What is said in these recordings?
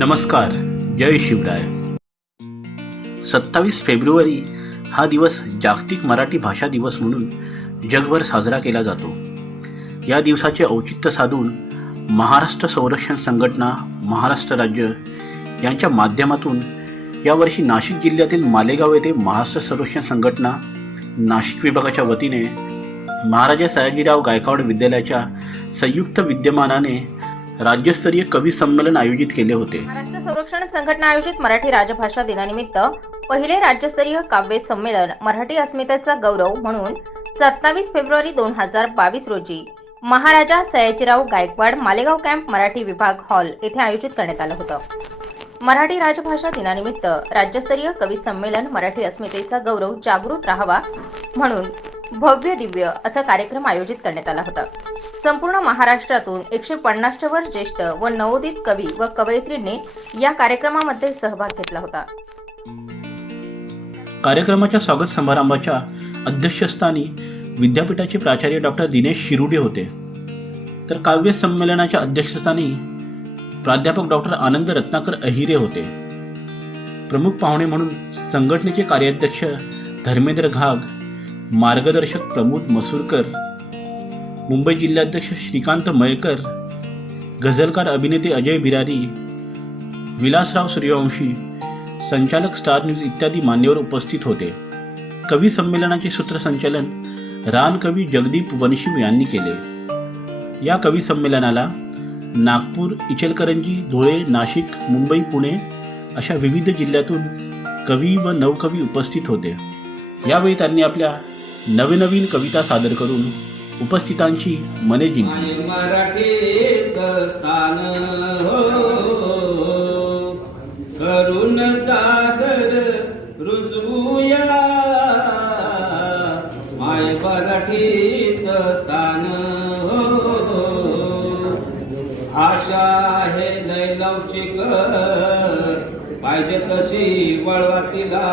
नमस्कार. जय शिवराय. 27 फेब्रुवारी हा दिवस जागतिक मराठी भाषा दिवस म्हणून जगभर साजरा केला जातो. या दिवसाचे औचित्य साधून महाराष्ट्र संरक्षण संघटना, महाराष्ट्र राज्य यांच्या माध्यमातून यावर्षी नाशिक जिल्ह्यातील मालेगाव येथे महाराष्ट्र संरक्षण संघटना नाशिक विभागाच्या वतीने महाराजा सयाजीराव गायकवाड विद्यालयाच्या संयुक्त विद्यमानाने राज्यस्तरीय कवी संमेलन आयोजित केले होते. महाराष्ट्र संरक्षण संघटना आयोजित मराठी राजभाषा दिनानिमित्त पहिले राज्यस्तरीय काव्य संमेलन मराठी अस्मितेचा गौरव म्हणून 27 फेब्रुवारी 2022 रोजी महाराजा सयाजीराव गायकवाड मालेगाव कॅम्प मराठी विभाग हॉल येथे आयोजित करण्यात आलं होतं. मराठी राजभाषा दिनानिमित्त राज्यस्तरीय कवी संमेलन मराठी अस्मितेचा गौरव जागृत राहावा म्हणून भव्य दिव्य असा कार्यक्रम आयोजित करण्यात आला होता. संपूर्ण महाराष्ट्रातून 150च्या वर ज्येष्ठ व नवोदित कवी व कवयित्रींनी या कार्यक्रमामध्ये सहभाग घेतला होता. कार्यक्रमाच्या स्वागत समारंभाच्या अध्यक्षस्थानी विद्यापीठाचे प्राचार्य डॉक्टर दिनेश शिरुडे होते, तर काव्य संमेलनाच्या अध्यक्षस्थानी प्राध्यापक डॉक्टर आनंद रत्नाकर अहिरे होते. प्रमुख पाहुणे म्हणून संघटनेचे कार्याध्यक्ष धर्मेंद्र घाग, मार्गदर्शक प्रमोद मसूरकर, मुंबई जिल्हाध्यक्ष श्रीकांत मयेकर, गझलकार अभिनेते अजय बिरारी, विलासराव सूर्यवंशी, संचालक स्टार न्यूज इत्यादी मान्यवर उपस्थित होते. कवी संमेलनाचे सूत्रसंचालन रानकवी जगदीप वनशिव यांनी केले. या कवी संमेलनाला नागपूर, इचलकरंजी, धुळे, नाशिक, मुंबई, पुणे अशा विविध जिल्ह्यातून कवी व नवकवी उपस्थित होते. यावेळी त्यांनी आपल्या नवनवीन कविता सादर करून उपस्थितांची मने जिंकली. मराठीचं स्थान करून जागर रुजवूया, माय मराठीचं स्थान आशा आहे लय लवचिक, पाहिजे तशी वळवा तिला,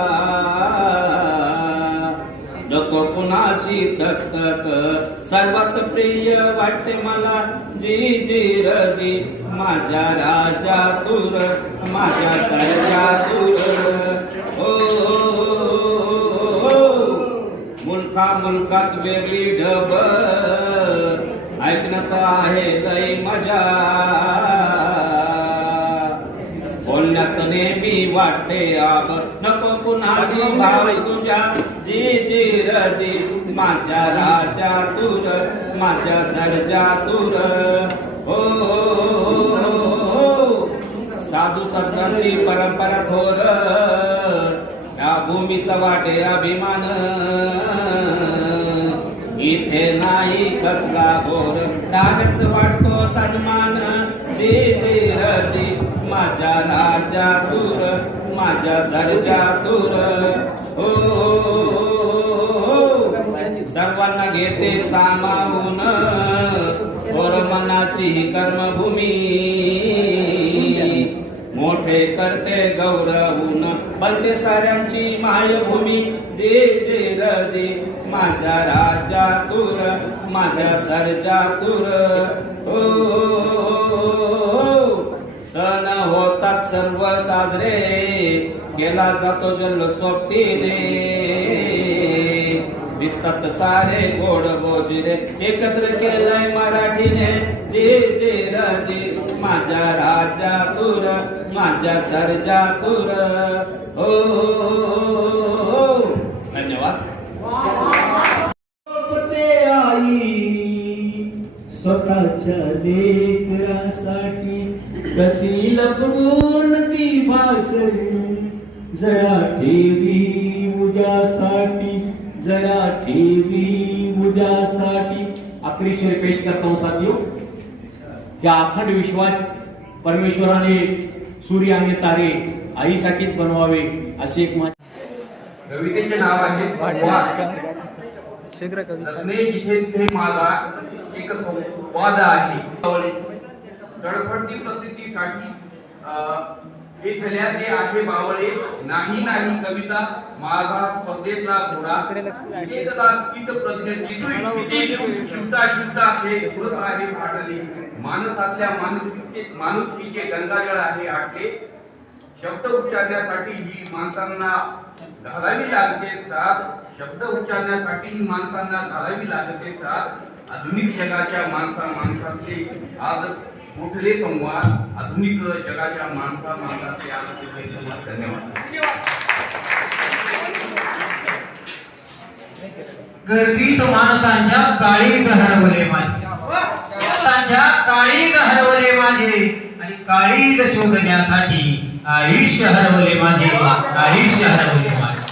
नको कुणाशी तक सर्वात प्रिय वाटते मला जी जी रजी माझ्या राजा तुर, माझ्या सरजा तुर. मुलखात वेगळी ढब ऐकण्यात आहे लय मजा, बोलण्यात नेहमी वाटते आब, नको कुणाशी भाव तुझ्या जी जी रजी माझ्या राजा तुर, माझ्या सरजा तुर. हो साधू संतांची परंपरा थोर, या भूमीचा वाटे अभिमान, इथे नाही कसला घोर, डागच वाटतो सन्मान. जी जी रजी माझ्या राजा तुर, माझ्या सरजा तुर. हो सर्वांना घेते सामावून, थोर मनाची कर्मभूमी, मोठे करते गौरवून, बनते साऱ्यांची मायभूमी. जे जे रजी माझ्या राजा तुर, माझ्या सरजा तुर. सण होतात सर्व साजरे, केला जातो जल्लोष सोबतीने, दिसतात सारे गोड गोजिरे, एकत्र केलंय मराठीने. जे जे राजे माझ्या राजा तुर, माझ्या सरजा तुर. हो धन्यवाद. आई स्वतःच्या लेकरासाठी कशी लपवून ती भाकरी, जरा ठेवी उद्यासाठी, जरा ठेवी उद्यासाठी. आखरी शेर पेश करता हूं साथियों. या अखंड विश्वात परमेश्वराने सूर्य आणि तारे आईसाठीच बनवावे असे एक कवितेचे नाव आहे जिथे तिथे माझा एक संवाद आहे. तडफडती प्रसिद्धीसाठी थल्याचे आखे बावळे नाही नाही कविता माझा स्पर्धेतला घोडा एकदा कीट प्रज्ञ शिवता शिवता हे सुरत आहे फाटले माणसातल्या माणुसकीचे गंगाजळ आहे आटले शब्द उच्चारण्यासाठी ही माणसांना घालावी लागते साथ शब्द उच्चारण्यासाठी ही माणसांना घालावी लागते साथ आधुनिक जगाच्या माणसाचे आज कुठले संवाद आधुनिक जगाच्या माणसाचे आज कुठले संवाद धन्यवाद गर्दीत माणसांच्या काळीज हरवले माझे माणसांच्या काळीज हरवले माझे आणि काळीज शोधण्यासाठी आयुष्य हरवले माझे आयुष्य हरवले माझे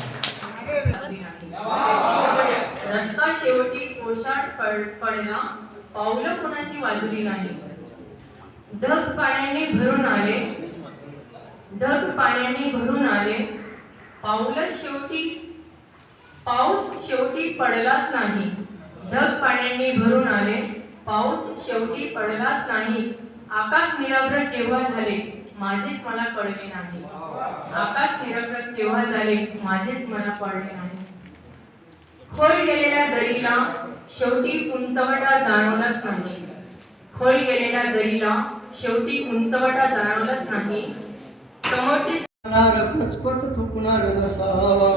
रस्ता शेवटी कोशात पडला पावलं कोणाची वाजली नाही ढग पाण्याने भरून आले ढग पाण्याने भरून आले पाऊस शेवटी पडलाच नाही ढग पाण्याने भरून आले पाऊस शेवटी पडलाच नाही आकाश निरभ्र केव्हा झाले माझेच मला कळले नाही आकाश निरभ्र केव्हा झाले माझेच मला कळले नाही खोल गेलेल्या दरीला शेवटी उंचवटा जाणवलाच नाही खोल गेलेल्या दरीला शेवटी उंचवटा जाणवलाच नाही समोरचे पचपच थुकणार नसावा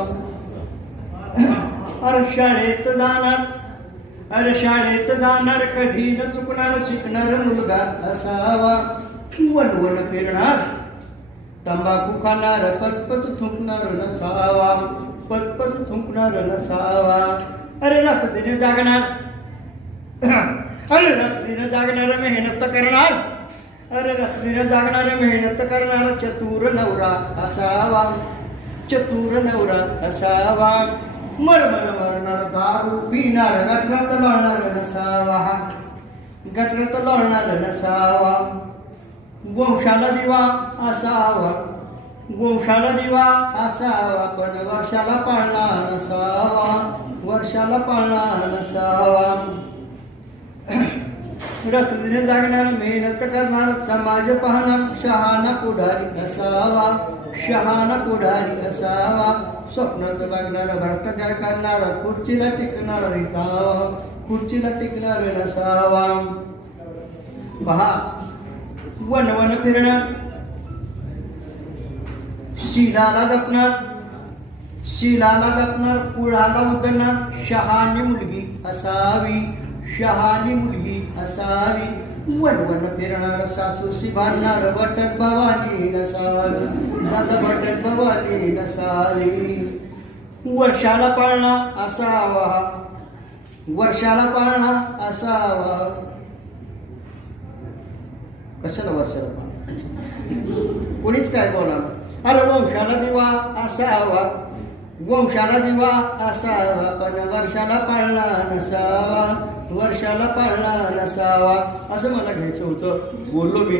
अरे शाळेत जाणार कधी न चुकणार शिकणार मुलगा असावा वनवन फिरणार तंबाखू खाणार पचपच थुंकणार नसावा पचपच थुंकणार नसावा अरे रात्री जागणार अरे रात्री जागणार मेहनत करणार अरे रात्री जागणार मेहनत करणार चतुर नवरा असावा चतुर नवरा असावा मरमर मरणार दारू पिणार गटरात लोळणार नसावा गटरात लोळणार नसावा वंशाला दिवा असावा वंशाला दिवा असावा पण वर्षाला पाळणार नसावा वर्षाला पाळणार नसावा रात्रीने जागणार मेहनत करणार समाज पाहणार शहाणा पुढारी असावा शहाणा पुढारी असावा स्वप्नात बघणार भ्रष्टाचार करणार खुर्चीला टिकणार रिसावा खुर्चीला टिकणार नसावा पहा वनवन फिरणार शिलाला जपणार कुळाला उतरणार शहाणी मुलगी असावी शहाणी मुलगी असावी वनवन फिरणार सासूसी बांधणार बटक भवानी नसावी दादा बटक भवानी नसावी वर्षाला पाळणा असावा वर्षाला पाळणा असावा कशाला वर्षाला पाळणा कोणीच काय बोलावं अरे वंशाला दिवा असावा वंशाला दिवा असावा पण वर्षाला पाळणा नसावा वर्षाला पाळणा नसावा असं मला घ्यायचं होतं बोललो मी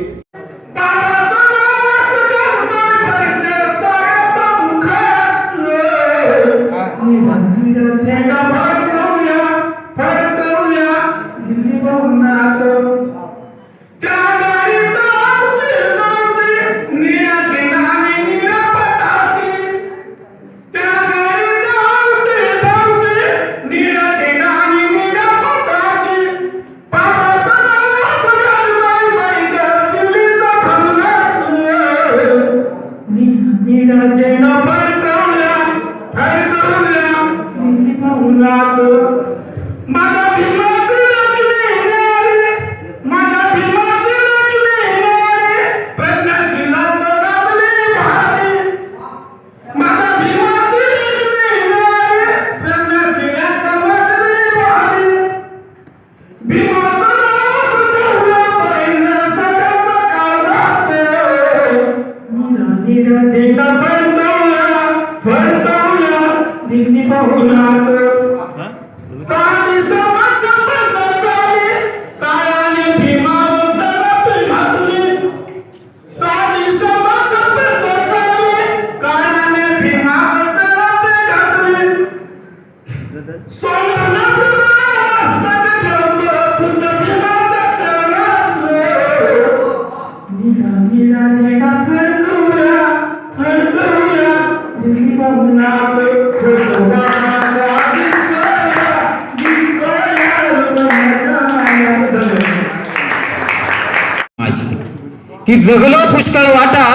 की जगलो पुष्कळ वाटा,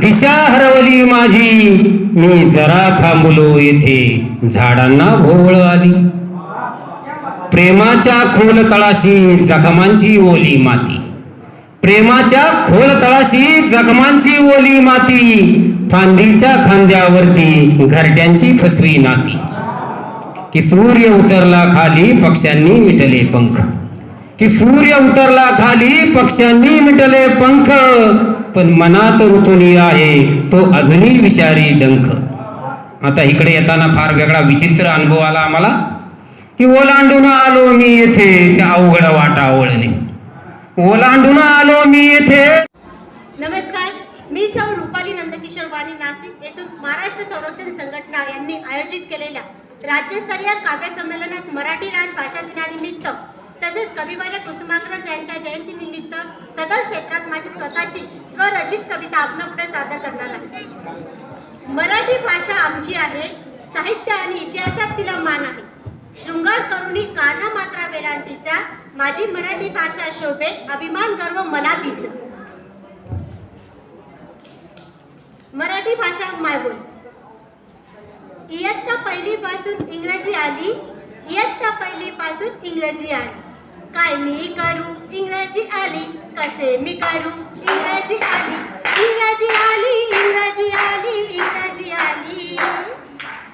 दिशा हरवली माझी, मी जरा थांबलो येथे, झाडांना भोवळ आली. प्रेमाच्या खोल तळाशी जखमांची ओली माती, प्रेमाच्या खोल तळाशी जखमांची ओली माती, फांदीच्या खांद्यावरती घरट्यांची फसवी नाती. की सूर्य उतरला खाली पक्ष्यांनी मिटले पंख, की सूर्य उतरला खाली पक्ष्यांनी मिटले पंख, पण मनात ऋतुनी आहे तो अजूनही विषारी डंख. आता इकडे येताना फार वेगळा विचित्र अनुभव आला आम्हाला, की ओलांडून आलो मी येथे त्या अवघड वाटा ओळणे, ओलांडून आलो मी येथे. नमस्कार, मी सौ रुपाली नंदकिशोर वाणी नाशिक येथून महाराष्ट्र संरक्षण संघटना यांनी आयोजित केलेल्या राज्यस्तरीय काव्य संमेलनात मराठी राजभाषा दिनानिमित्त तसेच कविवर्य कुसुमाग्रज यांच्या जयंतीनिमित्त सदर क्षेत्रात माझी स्वतःची स्वरचित कविता आपल्यापुढे सादर करणार आहे. मराठी भाषा आमची आहे, साहित्य आणि इतिहासात तिला मान आहे. शृंगार करुणी काना मात्रा वेलांटीचा, माझी मराठी भाषा शोभे अभिमान गर्व मला तीच. मराठी भाषा मायबोली. इयत्ता पहिली पासून इंग्रजी आली, इयत्ता पहिली पासून इंग्रजी आली. काय मी करू इंग्रजी आली, कसे मी करू इंग्रजी आली, इंग्रजी आली, इंग्रजी आली, इंग्रजी आली.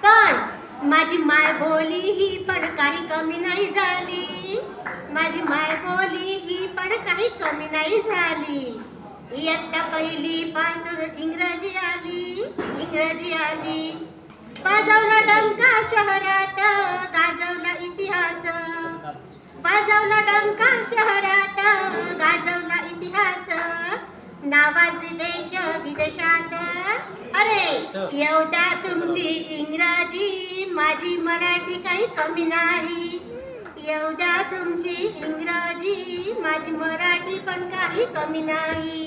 पण माझी माय बोली ही पण काही कमी नाही झाली, माझी माय बोली ही पण काही कमी नाही झाली. इयत्ता पहिली पासून इंग्रजी आली, इंग्रजी आली. वाजवला डंका शहरात, गाजवला इतिहास, वाजवला डंका शहरात, गाजवला इतिहास. नावाजली देश विदेशात, अरे येऊ द्या तुमची इंग्रजी, माझी मराठी काही कमी नाही. येऊ द्या तुमची इंग्रजी, माझी मराठी पण काही कमी नाही.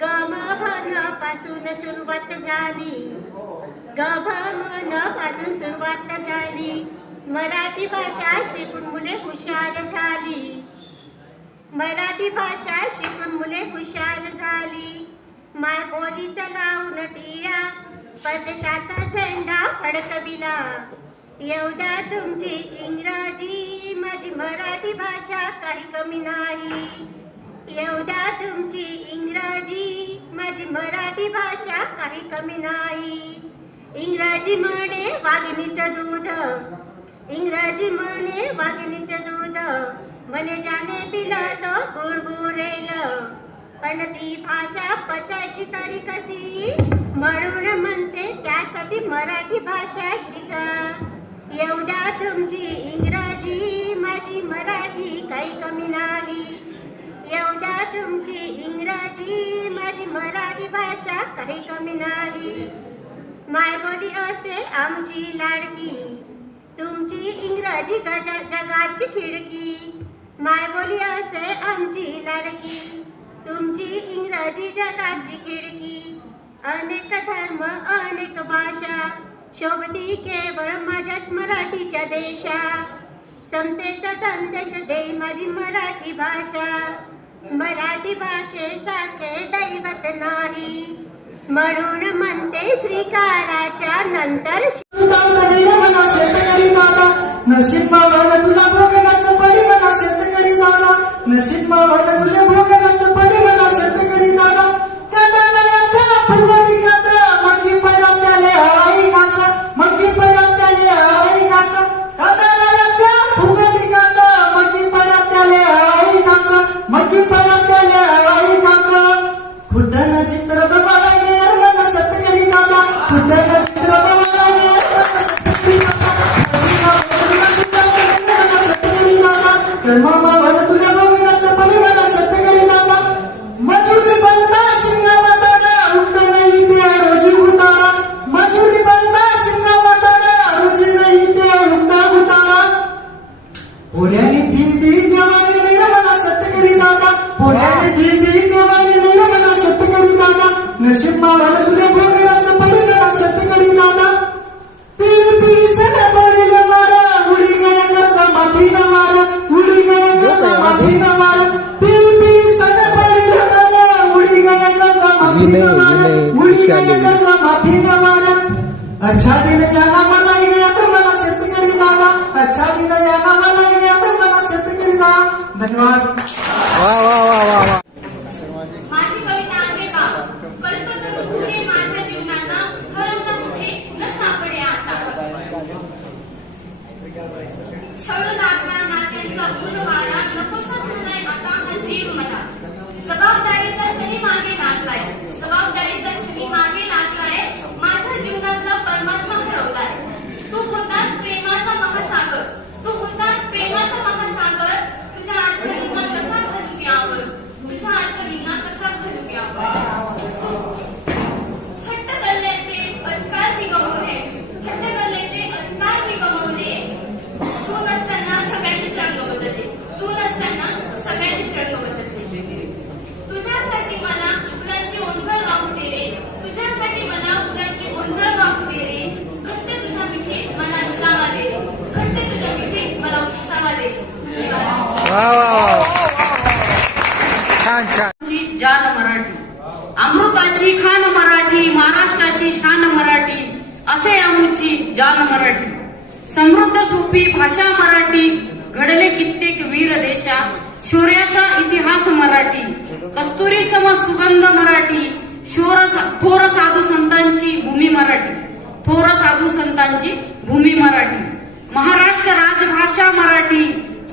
गम भन पासून सुरुवात झाली, गभमन पासून सुरुवात झाली. मराठी भाषा शिकून मुले हुशार झाली, मराठी भाषा शिकून मुले हुशार झाली. माय बोलीचा लावून टिळा, परदेशात झेंडा फडकविला. येऊ द्या तुमची इंग्रजी, माझी मराठी भाषा काही कमी नाही. येऊ द्या तुमची इंग्रजी, माझी मराठी भाषा काही कमी नाही. इंग्रजी म्हणे वाघिणीचं दूध, इंग्रजी म्हणे वाघिणीचं दूध, म्हणे ज्याने पिलं तो गुळगुळेल. पण ती भाषा पचायची तरी कशी, म्हणून म्हणते त्यासाठी मराठी भाषा शिका. येऊ द्या तुमची इंग्रजी, माझी मराठी काही कमी नाही. येऊ द्या तुमची इंग्रजी, माझी मराठी भाषा काही कमी नाही. मायबोली असे आमची लाडकी, तुमची इंग्रजी जगाची खिडकी. मायबोली असे आमची लाडकी, तुमची इंग्रजी जगाची खिडकी. अनेक धर्म अनेक भाषा, शोभती केवळ माझ्याच मराठीच्या देशा. समतेचा संदेश दे माझी मराठी भाषा, मराठी भाषेसारखे दैवत नाही. म्हणून म्हणते श्रीकाराच्या नंतर शेतकरी दादा, नशीब मावळं तुला भोगनाचं पडी म्हणा शेतकरी दादा, नशीब मावळं तुला भोगनाचं पडी म्हणा शेतकरी दादा. फुलगोटी कात्रा मगी पैरा त्याले हळाई कासा, मगी पैरा त्याले हळाई कासा. फुलगोटी कात्रा मगी पैरा त्याले हळाई कासा, मगी पैरा त्याले हळाई कासा. खुद्दन चित्र बघायला गेर म्हणा शेतकरी दादा, खुद्दन चित्र बघायला गेर म्हणा शेतकरी दादा. शेतकरी दादा, कर्मा भर तुला बघण्याचं पडी म्हणा शेतकरी दादा. मजुरी बनता सिंगावताना उठता नाही ते रोजी उतारा, मजुरी बनता सिंगावताना रोजी नाही ते उठता उतारा. पोऱ्याने फिरबी देवाने नाही म्हणा शेतकरी दादा, पोऱ्याने फिरबी देवाने नाही म्हणा शेतकरी दादा. नशीब मावाला तुला भोगराचं पडी म्हणा शेतकरी दादा. पिढी पिढी सण पडेल मारा, उडी गया कर्जा माफी न मारा, उडी गया कशी आलेली माफी न माना अच्छा दिन याना मला गया तो मला शेतकरी दादा अच्छा दिन याना मला गया तो मला शेतकरी दादा धन्यवाद वा वा वा वा वा माझी कविता आहे का कल्पतरू पुढे माझ्या जीवनाचा हरवला कुठे न सापडे आता छळ लागला नात्यांचा उलवारा नकोसा झालाय आता हा जीव मला जबाबदारीचा शनी मागे लागलाय जबाबदारीचा शनी मागे लागलाय माझ्या जीवनातला परमात्मा हरवलाय तू होतास प्रेमाचा महासागर तू होतास प्रेमाचा महासागर तुझ्या आठवणींना कसा घालू यावर तुझ्या आठवणींना कसा घालू यावर हट्ट गल्ल्याचे अधिकार मी गमावले हट्ट गल्ल्याचे अधिकार मी गमावले तू नसताना सगळ्यांनीच रंग बदलले तू नसताना सगळ्यांनीच रंग बदलले तुझ्यासाठी मला फुलांची ओंजळ वाहते रे तुझ्यासाठी मला फुलांची ओंजळ वाहते रे घट्टे तुझ्या मिठे मला विसावा दे रे घट्टे तुझ्या मिठे मला विसावा दे वा वा वा छान छान ची जान मराठी अमृताची खान मराठी महाराष्ट्राची शान मराठी असे आमची जान मराठी समृद्ध सोपी भाषा मराठी घडले कित्येक वीर देशा शौर्याचा इतिहास मराठी कस्तुरी सम सुगंध मराठी थोर साधू संतांची भूमी मराठी थोर साधू संतांची भूमी मराठी महाराष्ट्र राजभाषा मराठी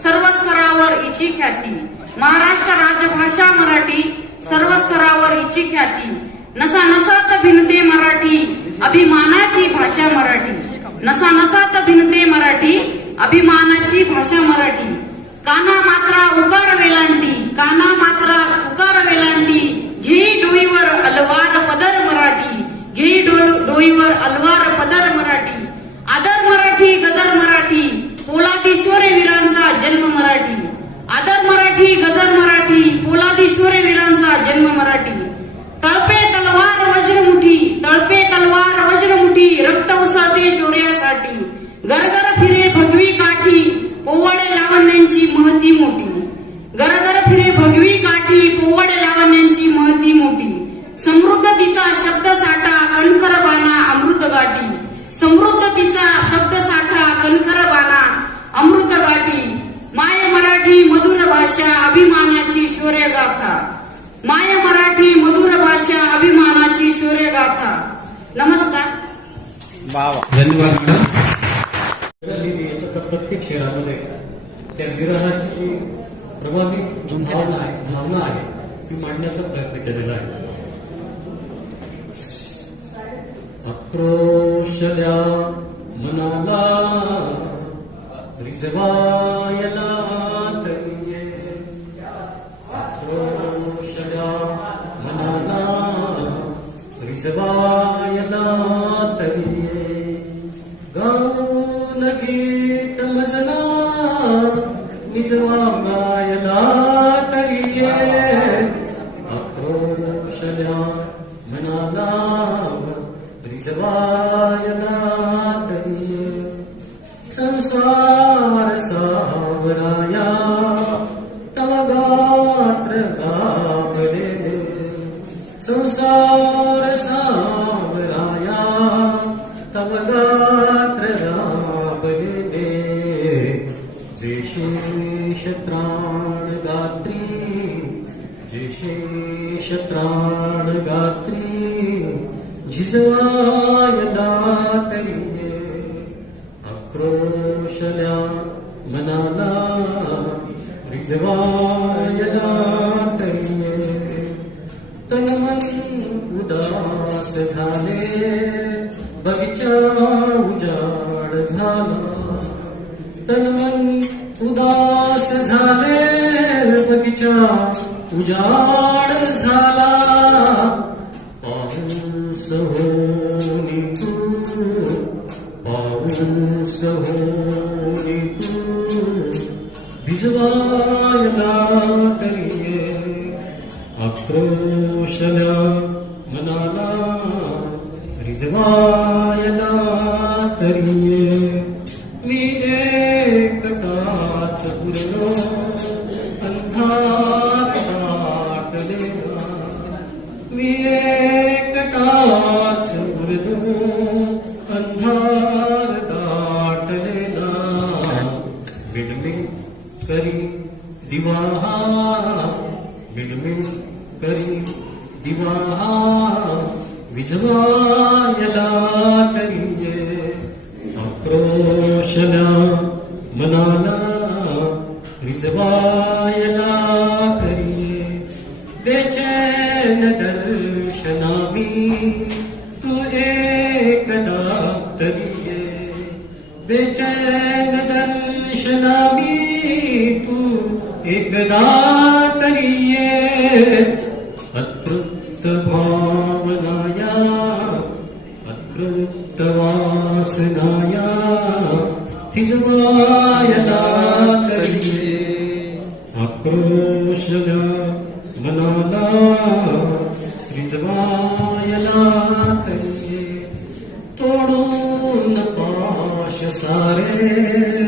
सर्व स्तरावर हिची ख्याती महाराष्ट्र राजभाषा मराठी सर्व स्तरावर हिची ख्याती नसा नसात भिनते मराठी अभिमानाची भाषा मराठी नसा नसात भिनते मराठी अभिमानाची भाषा मराठी काना मात्रा उकार वेलांटी काना मात्रा उकार वेलांटी घेई डोईवर अलवार पदर मराठी घेई डोईवर अलवार पदर मराठी आदर मराठी गजर मराठी पोलादेश्वरी वीरांचा जन्म मराठी आदर मराठी गजर मराठी पोलादेश्वरी वीरांचा जन्म मराठी तळपे तलवार वज्रमुठी तळपे तलवार वज्रमुठी रक्त उसळते शौर्यासाठी गरगर फिरे भगवी काठी पोवाडे लावण्यांची महती मोठी गरगर फिरे भगवी काठी पोवाडे लावण्यांची महती मोठी समृद्ध तिचा शब्द साठा कणखर बाणा अमृत गाठी समृद्ध तिचा शब्द साठा कणखर बाणा अमृत गाठी माय मराठी मधुर भाषा अभिमानाची शौर्य गाथा माय मराठी मधुर भाषा अभिमानाची शौर्य गाथा नमस्कार वा वा धन्यवाद मॅडम याच्यातल्या प्रत्येक शहरामध्ये त्या विरहाची जी प्रभावी भावना आहे ती मांडण्याचा प्रयत्न केलेला आहे आक्रोशल्या मनाला रिजवायला तरी आक्रोशल्या मनाला रिजवायला तरी गाऊन गीत मजला निजवा गायला तरी आक्रोशल्या मनाला रिजवायला तरी संसार सावराया तव गात्र गाबलेले संसार सावराया तव गात्र गाबलेले जे शेष त्राण गात्री जे शेष त्राण गात्री झिजवायला तरी आक्रोशल्या मनाला रिजवायला तरी तन मन उदास झाले बगीचा उजाड झाला तन मन उदास झाले बगीचा उजाड झाला पाऊस होनी तू पाऊस होनी तू भिजवायला तरी आक्रोशल्या मनाला रिजवायला तरी मी एकटाच पुरलो अंधात दाटलेला मी एकटा दिवा मिणमिण करी दिवा विजवायला तरीये आक्रोशना मनाला विजवायला तरीये बेचैन दर्शनामी तू एकदा तरीये बेचैन दर्शनामी तू एकदा तरीये अतृप्त भावनाया अतृप्त वासनाया थिजवायला तरीये आक्रोशना मनाला रिजवायला तरीये तोडून पाश सारे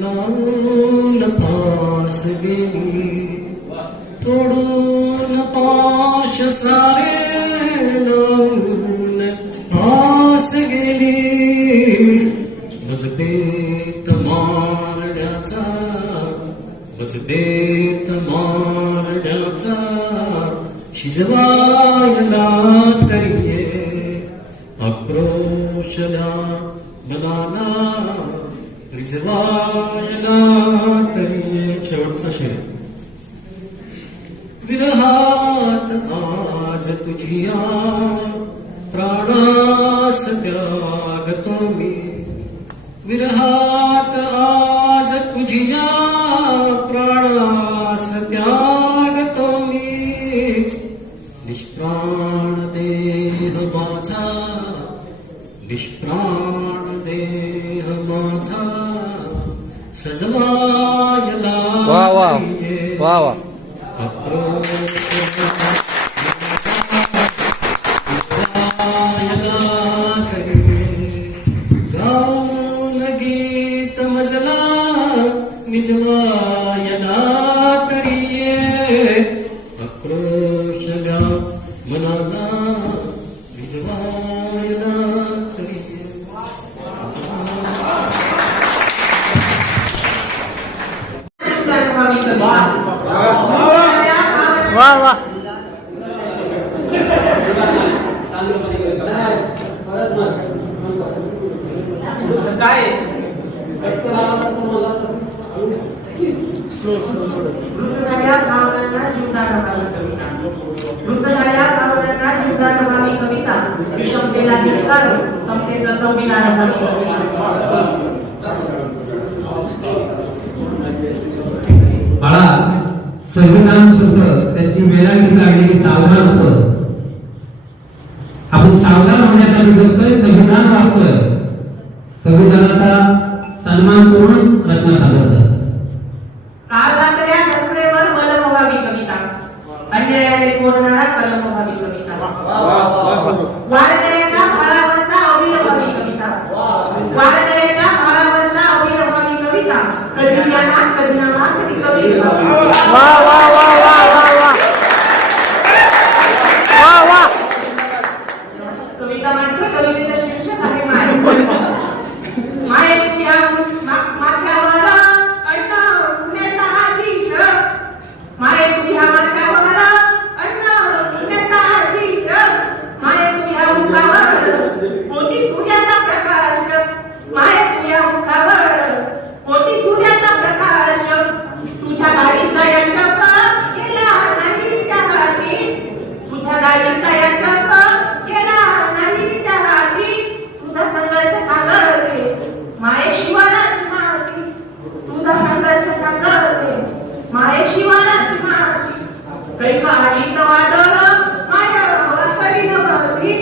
लावून पास गेली तोडून पाश सारे लावून पास गेली मजबेत मारण्याचा मजबेत मारण्याचा शिजवायला तरीये आक्रोशला मनाला रिजवायला तरीये शेवटचा शेर विरहात आज तुझिया प्राणास त्यागतो मी विरहात आज तुझिया प्राणास त्यागतो मी निष्प्राण देह माझा निष्प्राण देह माझा सजवायला वा वा तरीये वा वा गाऊन गीत मजला निजवायला तरीये आक्रोशला मनाला निजवायला तरीये वा वा काय मृतझाल्या भावनांना जीवदान व्हावी कविता मृतझाल्या भावनांना जीवदान व्हावी कविता विषमतेला धिक्कार समतेचं संविधान व्हावी कविता बाळा संविधान सुद्धा त्याची वेळांटी लागली की सावधान होतं आपण सावधान होण्यासाठी जगतोय संविधान वाचतोय संविधानाचा सन्मान करूनच रचना सादर काळजातल्या नखरेवर मलम व्हावी कविता अन्यायाने कोरणारा कलम व्हावी कविता वारकऱ्याच्या भारावरचा अवीर व्हावी कविता वारकऱ्याच्या भारावरचा अवीर व्हावी कविता कधी ज्ञाना कधी नामा कधी कवी वा वा वा वा वा वा वा वा कविता म्हणतो कवितेचं शीर्षक आहे माय मायेच्या माथ्यावर अण्णा पुण्याचा आशिष माये तुझ्या माथ्यावर अण्णा पुण्याचा आशिष माये तुझ्या मुखावर कोटी सूर्याचा प्रकाश माये तुझ्या मुखावर कोटी सूर्याचा प्रकाश तुझ्या गाडीचा यशक गेला नाही त्या हाती तुझ्या गाडीचा यशक गेला नाही त्या हाती तुझा संघर्ष सांगते माये शिवाराची माती तुझा संघर्ष सांगते माये शिवाराची माती कैका आलीत वादळ माया वाकरी नवती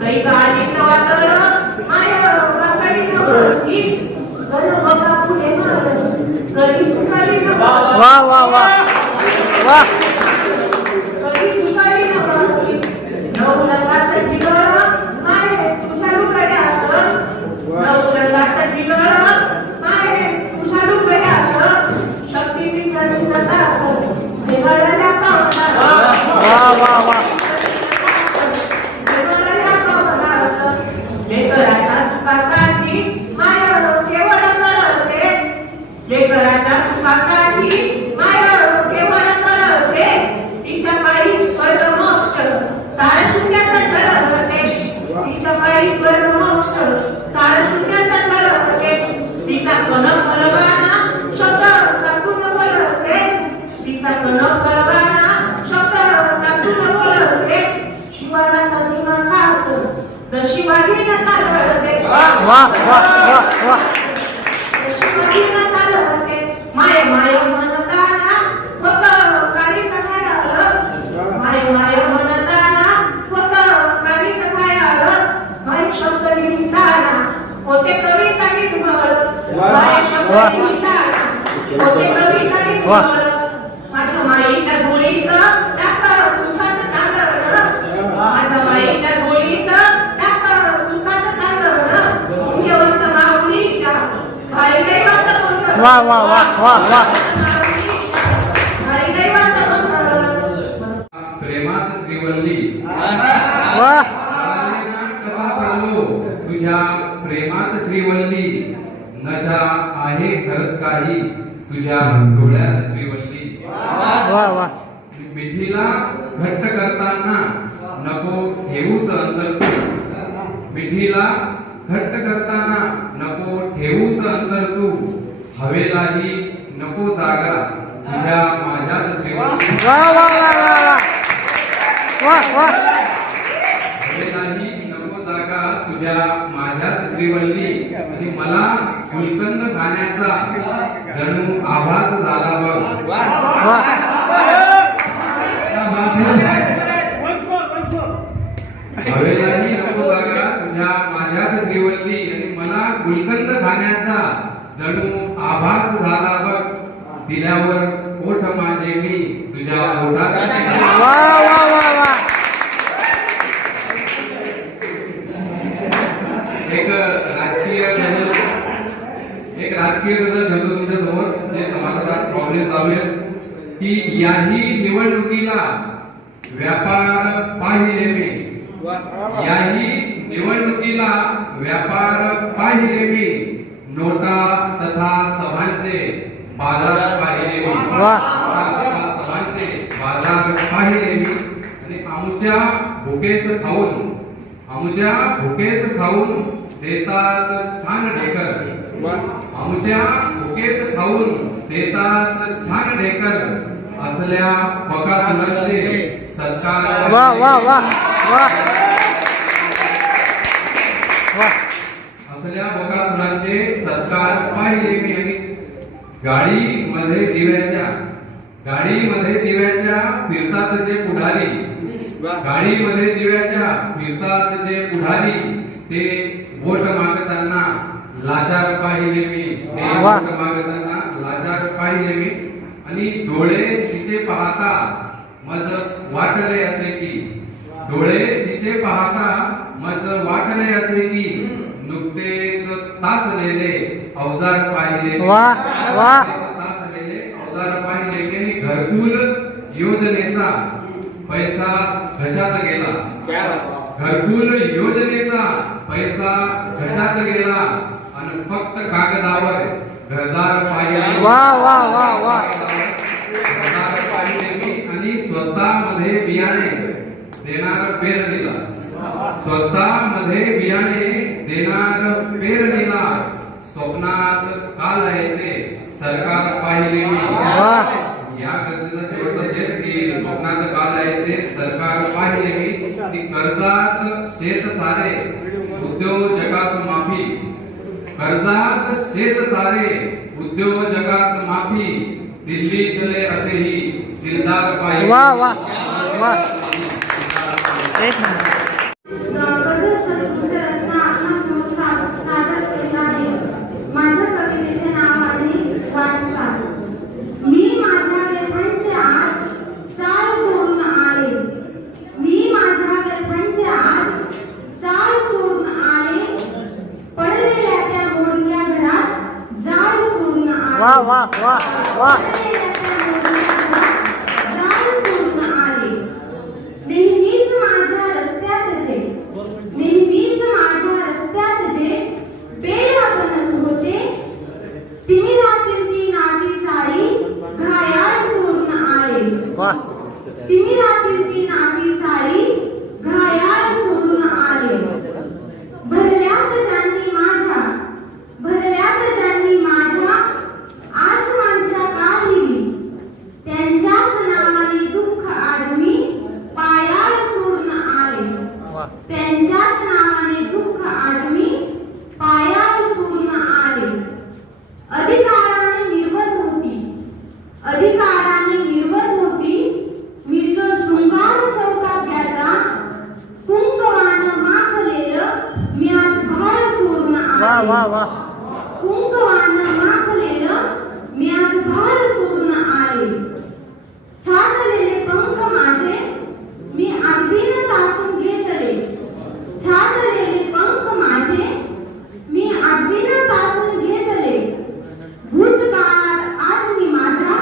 कैका आलीत वादळ माया वाकरी नवती गण बघा पुढे मार कधी सुकारी नवती वा वा वा वा कधी सुकारी नवती नवलगात ढिगळ माये तुझ्या लुकड्यात नवलगात ढिगळ माये तुझ्या लुकड्यात शक्तीपीठाची सतात देवाळ्याला पावतात वा वा वा देवाळ्याला पावतात लेकराच्या सुखासाठी माया केवळ करते लेकराच्या सुखासाठी वा वा वा वा माय माय म्हणताना होत काही खायला माय माय म्हणताना होत काही खायला माय शब्द लिहिताना होते कविता निर्मळ माय शब्द लिहिताना होते कविता निर्मळ माझ्या माईच्या गोळीत टाका सुखात तांदळ माझ्या माईच्या गोळीत टाका सुखात तांदळ पुण्यवंत माऊलीच्या भाई दैवत मंगळ वा वा वा वा वा भाई दैवत मंगळ प्रेमात श्रीवल्ली वा कसा पडलो तुझ्या प्रेमात श्रीवल्ली नशा आहे खरंच काही तुझ्या डोळ्यात श्रीवल्ली वा वा मिठीला घट्ट करताना नको ठेवूस अंतर तू मिठीला घट्ट करताना नको ठेवूस अंतर तू हवेलाही नको जागा तुझ्या माझ्यात श्रीवल्ली वा वा वा वा वा वा वा हवेलाही नको जागा तुझ्या माझ्यात श्रीवल्ली आणि मला गुलकंद खाण्याचा जणू आभास झाला बघ वा हवेलाही नको जागा तुझ्या माझ्यात श्रीवल्ली आणि मला गुलकंद खाण्याचा जणू आभास झाला बघ दिल्यावर ओठ माझे मी तुझ्या ओठात वा वा वा वा एक राजकीय गजल घेतो तुमच्या समोर जे समाजात प्रॉब्लेम चालू आहे की याही निवडणुकीला व्यापार पाहिले मी याही निवडणुकीला व्यापार पाहिले मी नोटा तथा सभांचे बाजार पाहिले मी वा. नोटा तथा सभांचे बाजार पाहिले मी आणि आमच्या भुकेस खाऊन देतात छान ढेकर आमच्या भुकेस खाऊन देतात छान ढेकर असल्या बकासुरांचे सत्कार वा वा वा वा वा असल्या बकासुरांचे सत्कार पाहिले मी आणि गाडीमध्ये दिव्याच्या फिरतात जे पुढारी गाडीमध्ये दिव्याच्या फिरतात जे पुढारी ते वोट मागताना लाचार पाहिले मी ते वा. वोट मागताना लाचार पाहिले मी आणि डोळे तिचे पाहता मज वाटले असे की डोळे तिचे पाहता मज वाटले असे की नुकतेच तासलेले अवजार पाहिले मी. वा वा तासलेले अवजार पाहिले की आणि घरकुल योजनेचा पैसा घशात गेला घरकुल योजनेचा पैसा घशात गेला आणि फक्त कागदावर घरदार पाहिले वा वा वा वा घरदार पाहिले मी आणि स्वस्तामध्ये बियाणे देणार पेरणीला स्वस्तामध्ये बियाणे देणार पेरणीला स्वप्नात काल येते सरकार पाहिले मी वा. या गरजेचा शेवटचा शेत की स्वप्नात काल यायचे सरकार पाहिले मी की कर्जात शेत सारे उद्योजकास माफी कर्जात शेत सारे उद्योजकास माफी दिल्लीतले असेही दिलदार पाहिले वा वा वा एक नंबर गझल संस्कृत रचना आपणासमोर सादर करीत आहे. माझ्या कवितेचे नाव आहे वाटचाल. मी माझ्या व्यथांचे आज चाल सोडून आले. मी माझ्या व्यथांचे आज चाल सोडून आले. पडलेल्या त्या मोडक्या घरात जाळ सोडून आले. वा वा वा वा पडलेल्या त्या मोडक्या घरात जाळ सोडून आले. नेहमीच माझ्या रस्त्यात जे बेला बनत होते तिमिरातील ती नाती सारी घायाळ सोडून आले. वा तिमिरातील ती नाती सारी घायाळ सोडून आले. भरल्यात ज्यांनी माझ्या आसमानच्या काहिली त्यांच्याच तारांनी निर्वत होती, मी जो शृंगार सौभाग्याचा कुंकवान माखलेलं, मी आज भार सोडून वा आले. वा वा कुंकवान माखलेलं, मी आज भार सोडून आले. छातलेले पंख माझे मी आगीन तासून घेतले. छातलेले पंख माझे मी आगीन तासून घेतले. भूतकाळात आज मी माझा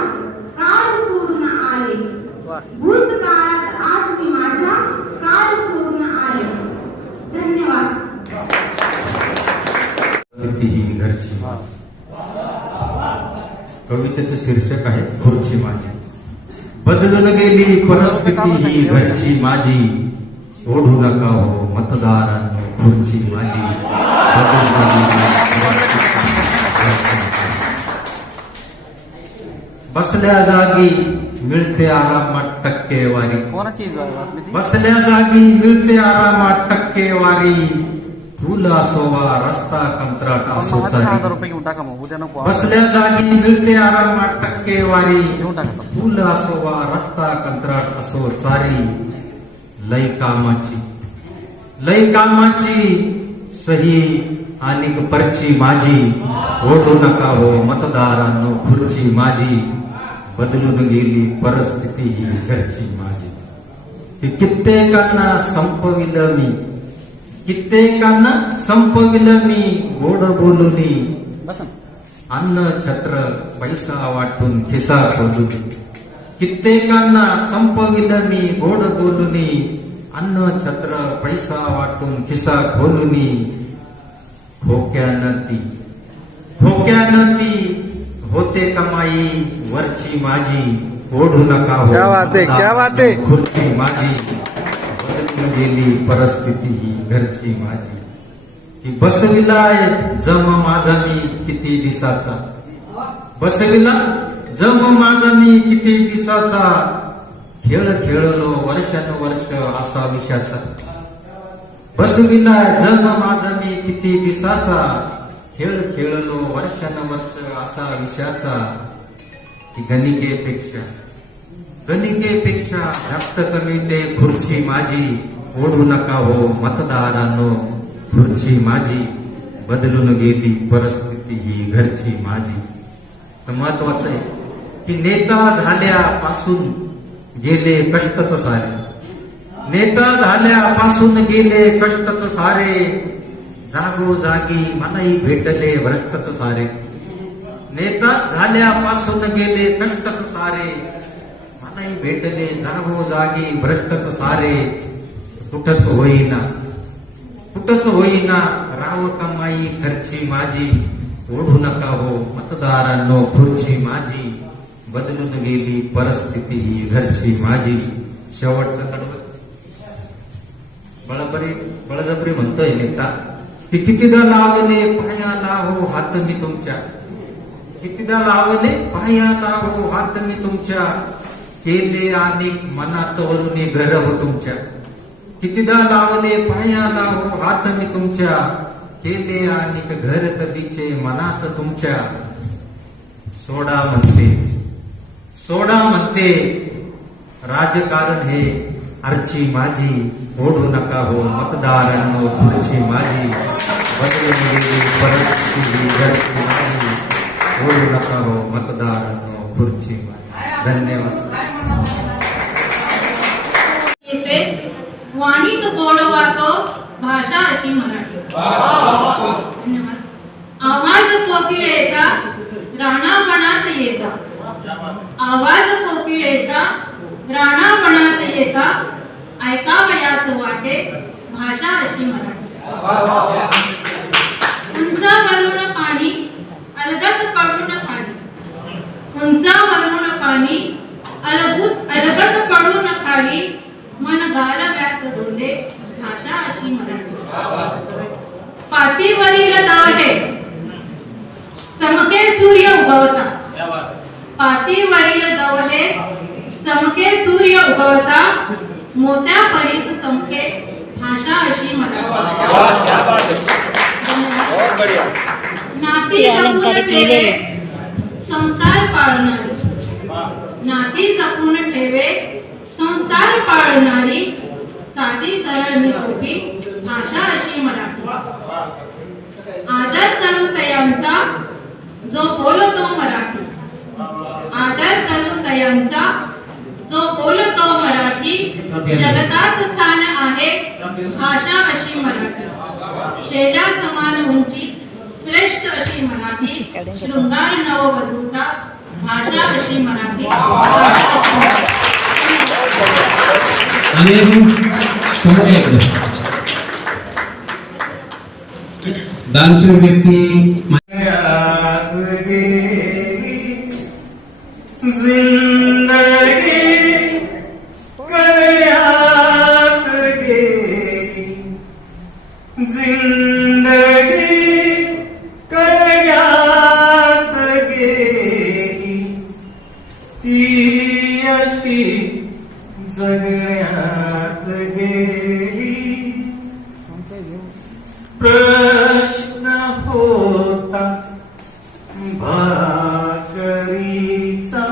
काळ सोडून आले. वा भूतकाळात आज मी माझा काळ सोडून आले. धन्यवाद. ही घरची माझी. कवितेचं शीर्षक आहे खुर्ची माझी. बदलून गेली परिस्थिती ही घरची माझी. ओढू नका हो मतदारांनो खुर्ची माझी. बदलून गेली परिस्थिती घरची माझी. बसल्या जागी मिळते आरामात टक्केवारी. बसल्या जागी मिळते आरामात टक्केवारी. फुल असोवा रस्ता कंत्राट असो चारी. बसल्या जागी मिळते आरामात टक्केवारी. फुल असोवा रस्ता कंत्राट असो चारी. लय कामाची सही आणि पर्ची माझी. ओढू नका हो मतदारांनो खुर्ची माझी. बदलून गेली परिस्थिती ही घरची माझी. हे कित्येकांना संपविलं मी. कित्येकांना संपविलं मी गोड बोलूनी. अन्न छत्र पैसा वाटून खिसा खोदून. कित्येकांना संपविलं मी गोड बोलूनी. अन्न छत्र पैसा वाटून खिसा खोलूनी. खोक्यानं ती होते कमाई वरची माझी. ओढू नका हो खुर्ची माझी. बदलून गेली परिस्थिती ही घरची माझी. की बसविलाय जम माझा मी किती दिसाचा. बसविला जम माझा मी किती दिसाचा. खेळ खेळलो वर्षानुवर्ष असा विषाचा. बसविलाय जम माझा मी किती दिसाचा. खेळ खेळलो वर्षानुवर्ष असा विषाचा. की गणिकेपेक्षा जास्त कमी ते खुर्ची माझी. ओढू नका हो मतदारांनो खुर्ची माझी. बदलून गेली परिस्थिती ही घरची माझी. तर महत्वाचं आहे की नेता झाल्यापासून गेले कष्टच सारे. नेता झाल्यापासून गेले कष्टच सारे. जागोजागी मलाही भेटले भ्रष्टच सारे. नेता झाल्यापासून गेले कष्टच सारे. मलाही भेटले जागोजागी भ्रष्टच सारे. कुठंच होईना राव कमाई खर्ची माझी. ओढू नका हो मतदारांनो खुर्ची माझी. बदलून गेली परिस्थिती ही घरची माझी. शेवटचं कडवं बळजबरी म्हणतोय नेता की कितीदा लावले पायाला हो हात मी तुमच्या. कितीदा लावले पायाला हो हात मी तुमच्या. केले आणि मनात वरून घर हो तुमच्या. कितीदा लावले पायाला हो हात मी तुमच्या. केले आणि घर कधीचे मनात तुमच्या. सोडा म्हणते राजकारण हे अर्ची माझी. ओढू नका हो मतदारांनो खुर्ची माझी. बदलून गेली परिस्थिती ही घरची माझी. ओढू नका हो मतदारांनो खुर्ची माझी. धन्यवाद. येते वाणीत गोडवातो भाषा अशी मराठी. धन्यवाद. आवाज कोकिळेचा राणापणात येता. आवाज कोकिळेचा राणापणात येता. ऐकावयास वाटे भाषा अशी मराठी. उंचावरून पाणी अलगद पडून खाली. उंचावरून पाणी अलगद पडून खाली. मन गारव्यात डोले भाषा अशी मराठी. पातीवरील दवले चमके सूर्य उगवता. पातीवरील दवले चमके सूर्य उगवता. मोत्या परीस चमके भाषा अशी मराठी. नाती जपून ठेवे संस्कार पाळणारी. नाती जपून ठेवे संस्कार पाळणारी साधी सरळ नि सोपी भाषा अशी मराठी. आदर करू तयांचा जो बोलतो मराठी. आदर करू तयांचा जो बोलतो मराठी. जगतात स्थान आहे भाषा अशी मराठी. शेल्या समान उंची श्रेष्ठ अशी मराठी. शृंगार नववधूचा भाषा अशी मराठी. आणि अजून समोर या इकडे. दानशूर व्यक्ती जगण्यात गेली. प्रश्न होता भाकरीचा.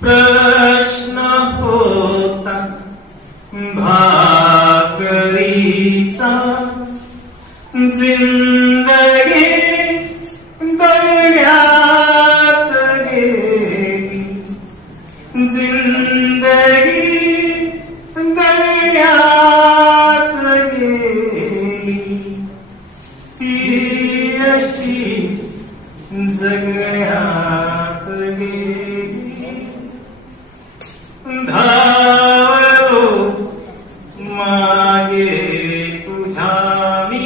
प्रश्न होता भाकरीचा. जिंदगी गगनात गेली. जिंदगी गगनात गेली. ती अशी जगण्यात गेली. धावलो मागे तुझ्या मी.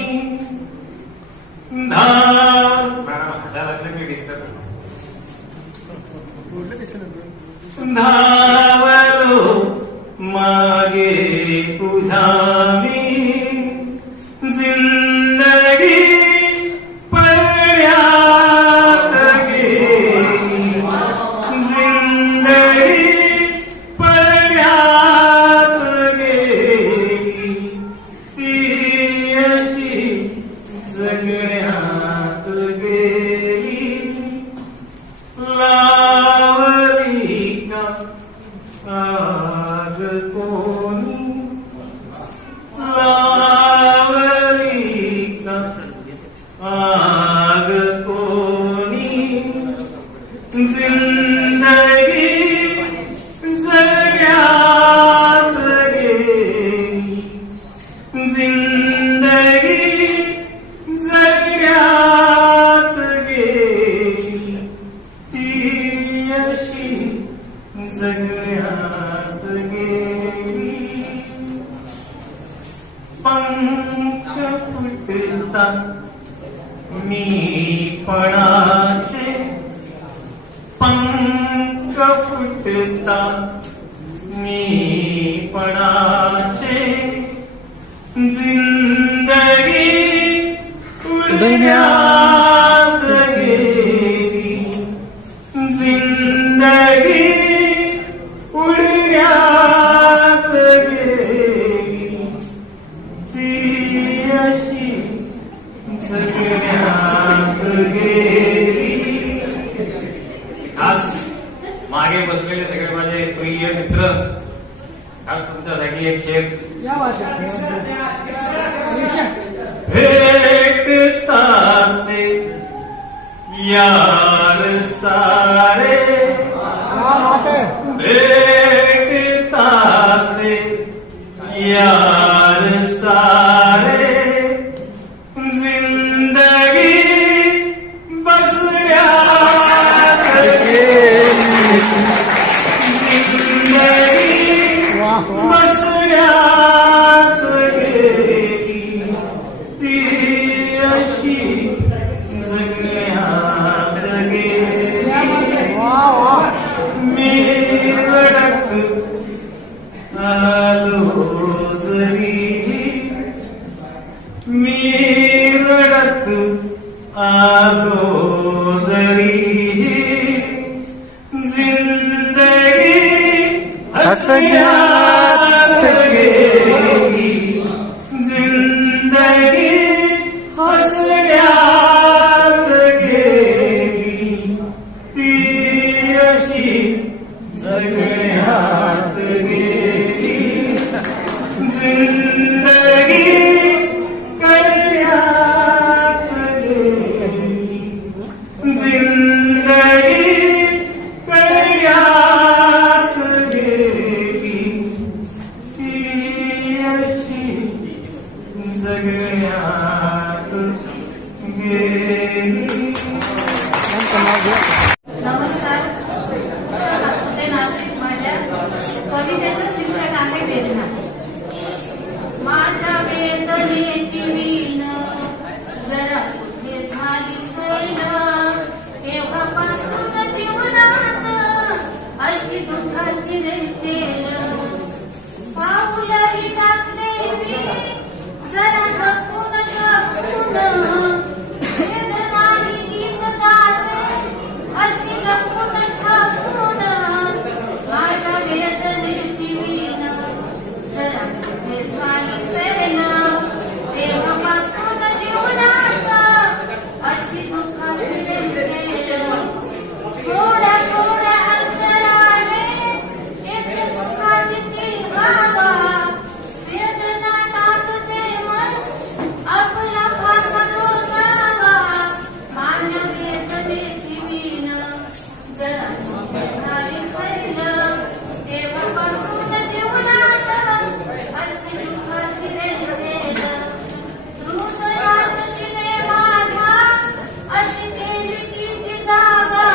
धावलो मागे तुझ्या मी. जिंदगी पडल्यात गेली. जिंदगी पडल्यात गेली. ती अशी जगण्यात गेली. लावली का आग कोणी. लावली का आग कोणी. जिंदगी जगण्यात गेली. जिंदगी जगण्यात गेली. ती अशी जगण्यात गेली. पंख फुटतात मी पणाचे. पंख फुटतात मी पणाचे. जिंदगी उडण्यात गेली. जिंदगी उडण्यात गेली. ती अशी जगण्यात गेली. खास मागे बसलेले सगळे माझे प्रिय मित्र, खास तुमच्यासाठी एक शेर. भेटतात ते यार सारे. भेटतात ते यार सारे. जिंदगी बसण्यात गेली. जिंदगी बसण्यात गेली. ती अशी जगण्यात गेली. मी रडत आलो जरी. मी रडत आलो जरी. जिंदगी हसण्यात गेली. जिंदगी हसण्यात गेली. ती अशी सगळ्यात गेली जिंदगी कळ्यात गेली जिंदगी कळ्यात गेली ती अशी सगळ्यात गेली. नमस्कार. सातारे नाशिक माझ्या कवितेचं शीर्षक आहे वेदना. माझ्या वेदनेची वीण जरा हे झाली सैल, तेव्हापासून जीवनात अशी दुःखाची रेचेल. पाऊलही टाकते मी जरा जपून जपून, वेदनाही गीत गाते अशी लपून छापून. माझ्या वेदनेची वीण जरा हे झाली सैल, तेव्हापासून जीवनात अशी दुःखाची रेचेल. थोड्या थोड्या अंतराने येते सुखाची ती हवा, वेदना टाकते मन आपला फासा दुर्गावा. माझ्या वेदनेची वीण जरा हे झाली सैल, तेव्हापासून जीवनात अशी दुःखाची रेचेल. हृदयात तिने माझ्या अशी केली की ती जागा,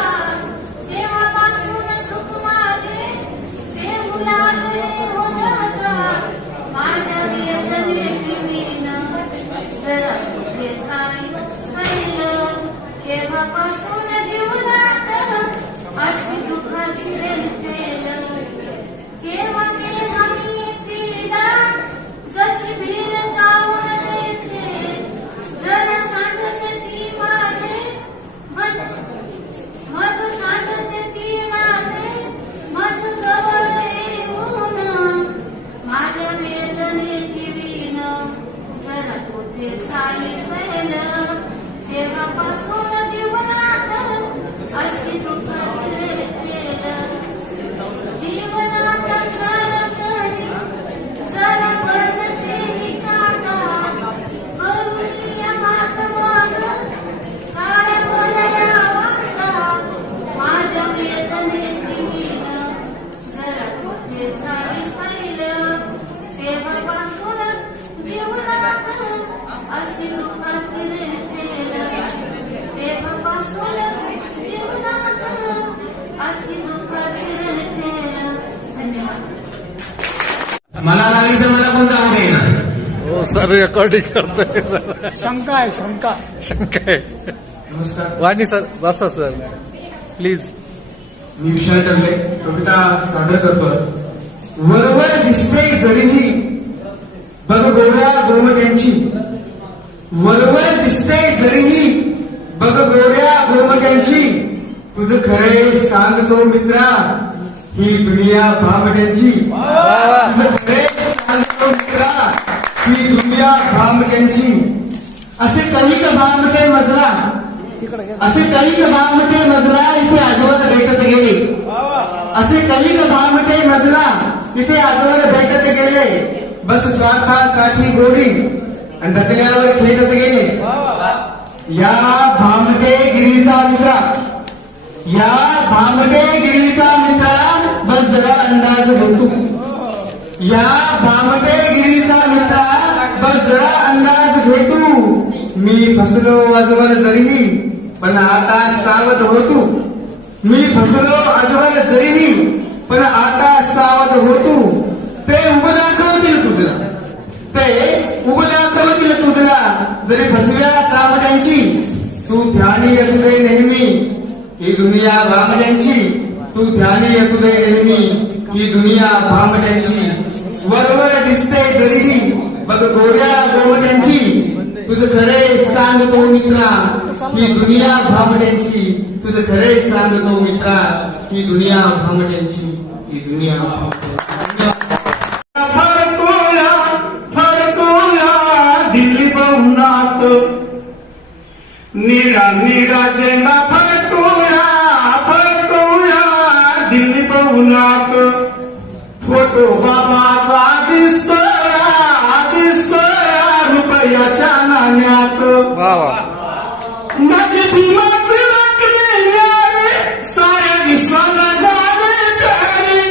तेव्हापासून सुख माझे देऊ लागले होता. माझ्या वेदनेची वीण जरा हे झाली सैल, तेव्हापासून जीवनात अशी दुःखाची रेचेल. केव्हा केव्हा मी तिला जशी भीर जाऊन देते, जरा सांगते ती माझे मग सांगते ती माझे मज जवळ येऊन. माझ्या वेदनेची वीण जरा कुठे झाली सैल, तेव्हापासून जीवनात अशी दुःखाची रेचेल. जीवनात क्षण क्षणी जरा बनते ही काटा, करुया मात मग काळ्या बोलया वाटा. माझ्या वेदनेची वीण जरा कुठे झाली सैल, तेव्हापासून जीवनात अशी दुःखाची रेचेल. तेव्हापासून जीवनात अशी दुःखाची रेचेल. धन्यवाद. मला लागली तर मला कोणता अंक येणार? हो सर, रेकॉर्डिंग करतोय सर. शंका आहे शंका. शंका आहे. नमस्कार. वाणी सर, बसा सर प्लीज. मी विशाल टगले कविता सादर करतोय. वरवर दिसते जरीही बघ गोऱ्या गोमट्यांची, वरवर दिसते जरीही बघ गोऱ्या गोमट्यांची. तुझं खरे सांगतो मित्रा ही दुनिया भामट्यांची. तुझं खरे सांगतो मित्रा ही दुनिया भामट्यांची. असे कलिक भामटे मजला, असे कलिक भामटे मजला इथे आजवर भेटत गेले. असे कलिक भामटे मजला इथे आजवर भेटत गेले. बस स्वार्थासाठी गोडी आणि धकल्यावर खेळत गेले. या भामटे गिरीचा मित्रा, या भामटे गिरीचा मित्रा बस जरा अंदाज घेतो. या भामटे गिरीचा मित्रा बस जरा अंदाज घेतो. मी फसलो आजवर जरीही पण आता सावध होतो. मी फसलो आजवर जरीही पण आता सावध होतो. ते उभं दाखवतील तुझला, ते उभं दाखवतील तुझला जरी फसव्या कामट्यांची. तू ध्यानी असू दे नेहमी ही दुनिया भामट्यांची. तू ध्यानी असू दे नेहमी ही दुनिया भामट्यांची. वरवर दिसते जरीही बघ गोऱ्या गोमट्यांची. तुझं खरे सांगतो मित्रा ही दुनिया भामट्यांची. तुझं खरे सांगतो मित्रा ही दुनिया भामट्यांची. ही दुनिया दिल्ली बहुनाथ निरा निरा जेना फरकूया दिल्ली बहु पाहुणात फोटो बाबाचा दिसतोय रुपयाच्या नाण्यात माझी भीमाची रकमे न्यावे साऱ्या विश्वाला जावे प्यारे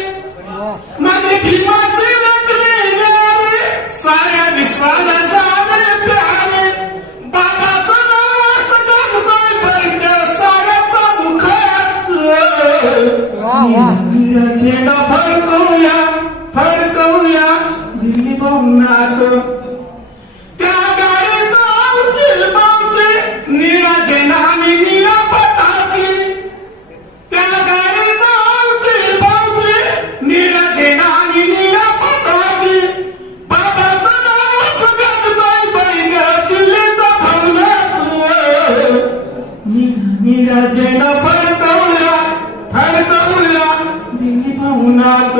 माझी भीमाची रकमे न्यावे साऱ्या विश्वाला जावे प्यारे बाबाचं नाव गाजतोय बंड साऱ्याचा मुखात झेंडा फडकवूया दिल्ली भवनात त्या गाडीचा अवतील बावते निळा झेंडा आणि निळा पताकी त्या गाडीचा अवतील बावते निळा झेंडा आणि निळा पताकी बाबाचं नावच गाजतोय बंड दिल्लीचा भवनात निळा झेंडा फडकवूया दिल्ली भवनात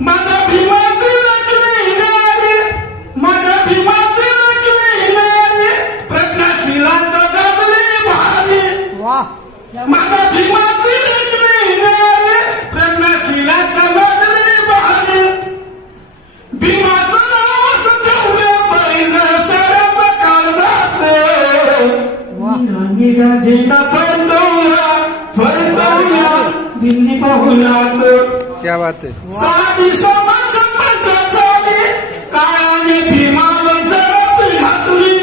माझ्या भीमाची रकमे मिळाली माझ्या भीमाची रकमे मिळाली प्रज्ञाशीलांत गाजले भारी माझ्या भीमाची रकमे मिळाली प्रज्ञाशीलांत गाजले भारी भीमाचं नाव ठेवलं पहिलं साऱ्याचा काळजात निळा झेंडा फडकवूया दिल्ली भवनात क्या बात है साधी समाज पंचाचाली काळाने भीमावर जरब घातली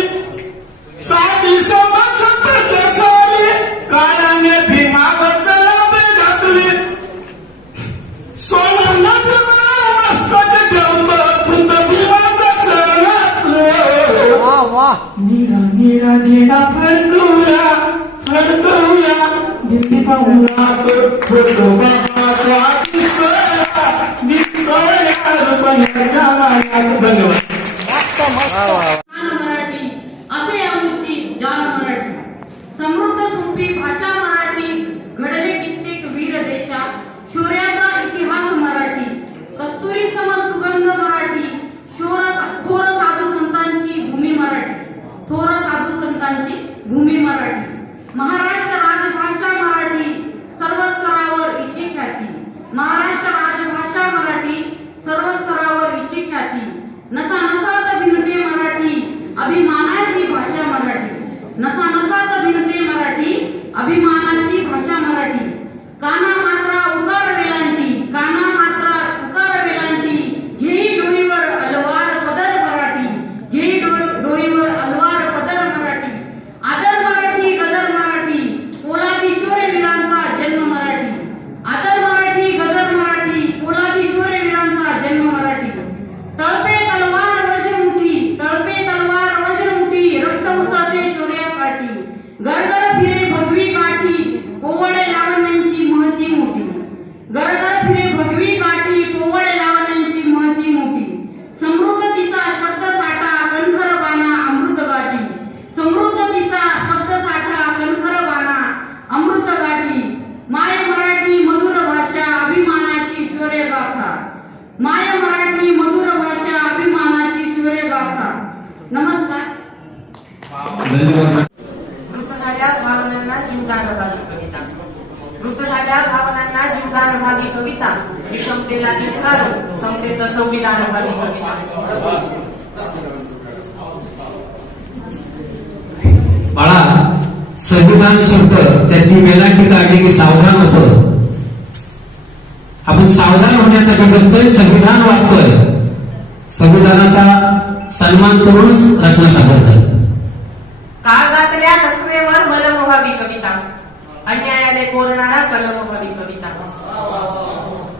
साधी समाज पंचाचाली काळाने भीमावर जरब घातली सोनानं मस्तक ठेवलं फुंद भीमाच्या चरणात निळा झेंडा फडकवूया दिल्ली भवनात फोटो बाबाचा मराठी असे आमची जान मराठी समृद्ध सोपी भाषा मराठी घडले कित्येक वीर देशा शौर्याचा इतिहास मराठी कस्तुरी सम सुगंध मराठी थोर साधू संतांची भूमी मराठी थोर साधू संतांची भूमी मराठी महाराष्ट्र राजभाषा मराठी सर्व स्तरावर हिची ख्याती महाराष्ट्र राजभाषा मराठी सर्व स्तरावर हिची ख्याती नसा नसात भिनते मराठी अभिमानाची भाषा मराठी नसा नसात भिनते मराठी अभिमानाची भाषा मराठी काना मात्रा उकार वेलांटी काना मात्रा उकार वेलांटी घेई डोईवर अलवार पदर मराठी घेई डोईवर अलवार पदर मराठी आदर मराठी गदर मराठी पोलादी शूरवीरांचा जन्म मराठी आदर मराठी गदर मराठी पोलादी शूरवीरांचा जन्म मराठी तळपे तलवार वज्रमुठी रक्त उसळते शौर्यासाठी गरगर फिरे भगवी काठी पोवळे लावण्यांची महती मोठी गरगर फिरे भगवी काठी पोवळे लावण्यांची महती मोठी समृद्ध तिचा शब्द साठा कणखर बाणा अमृत गाठी समृद्ध तिचा शब्द साठा कणखर बाणा अमृत गाठी माय मराठी मधुर भाषा अभिमानाची शौर्य गाथा माय मराठी मधुर भाषा अभिमानाची शौर्य गाथा नमस्कार मृत झाल्या भावनांना जीवदान भावी कविता मृत झाल्या भावनांना जीवदान भावी कविता विषमतेला धिक्कार समतेचं संविधान भावी कविता बाळा संविधान शब्द त्याची वेलांटी काढली की सावधान होतो आपण सावधान होण्यासाठी जगतोय संविधान वाचतोय संविधानाचा सन्मान करूनच रचना सादर करतो काळजातल्या जखमेवर मलम व्हावी कविता अन्यायाने कोरणारा कलम व्हावी कविता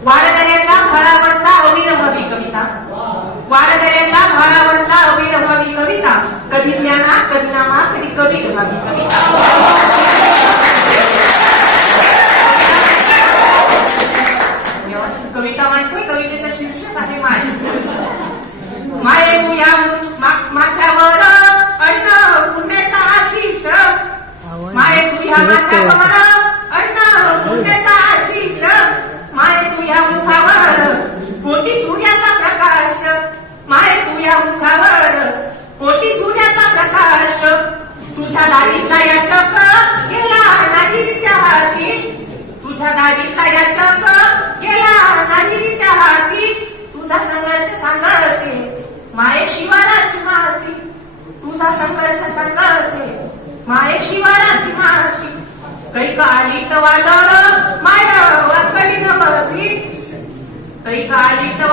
वारकऱ्याच्या फळावरचा अवीर व्हावी कविता वारकऱ्याच्या फळावरचा अवीर व्हावी कविता कधी ज्ञाना कधी नामा कधी कबीर व्हावी कविता कविता म्हणतोय कवितेचं शीर्षक आहे माय माये तुया माथ्यावर अन्न पुण्याचा आशीष माये तुया माथ्यावर अन्न पुण्याचा आशीष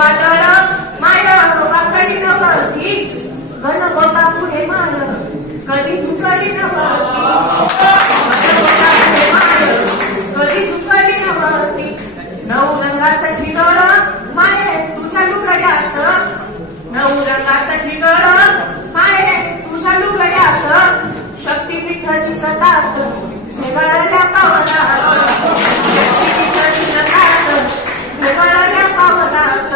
वादळ माय वाकडी नवती घन गोता पुढे माय कधी झुकली नवती कधी झुकली नवती नऊ रंगाचं ठिगळ माये तुझ्या लुगड्यात नऊ रंगाचं ठिगळ माये तुझ्या लुगड्यात शक्तीपीठ दिसतात भेगळल्या पावलात शक्तीपीठ दिसतात भेगळल्या पावलात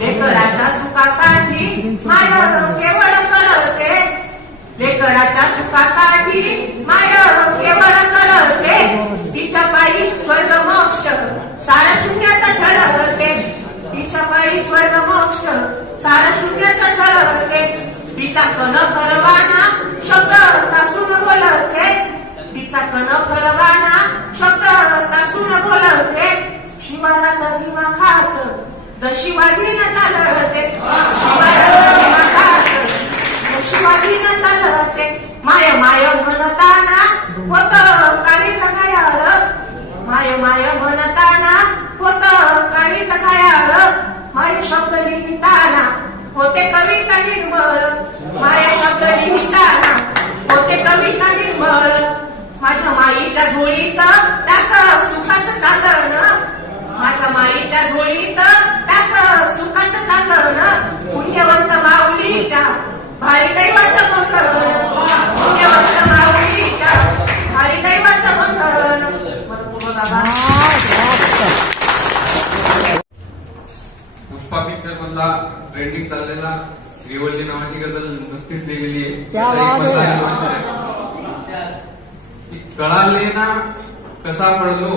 लेकराच्या सुखासाठी माय केवळ करते लेकराच्या सुखासाठी माय केवळ करते तिच्या पायी स्वर्ग मोक्ष सारा शून्यात ठरवते तिच्या पायी स्वर्ग मोक्ष सारा शून्यात ठरवते तिचा कण खरवाना शब्द तासून बोलते तिचा कण खरवाना शब्द तासून बोलते शिवाला कधीमा खात जशी वाघीनं चालते शिवाला कधीमा खात जशी वाघीनं चालते माय माय म्हणताना होत काळीच खयाळ माय माय म्हणताना होत काळीच खयाळ माय शब्द लिहिताना होते कविता निर्मळ माया शब्द लिहिताना होते कविता निर्मळ माझ्या माईच्या झोळीत त्यात सुखाचं चांदण माझ्या माईच्या झोळीत त्यात सुखाचं चांदण पुण्यवंत माऊलीच्या भारी दैवाचं बंधन पुण्यवंत माऊलीच्या भारी दैवाचं बंधन पुष्पा पिक्चर मधला ट्रेंडिंग चाललेला श्रीवल्ली नावाची गझल नुकतीच लिहिलेली आहे. क्या त्याचा एक बात मधला है. हे वाचन आहे. की कळाले ना कसा पडलो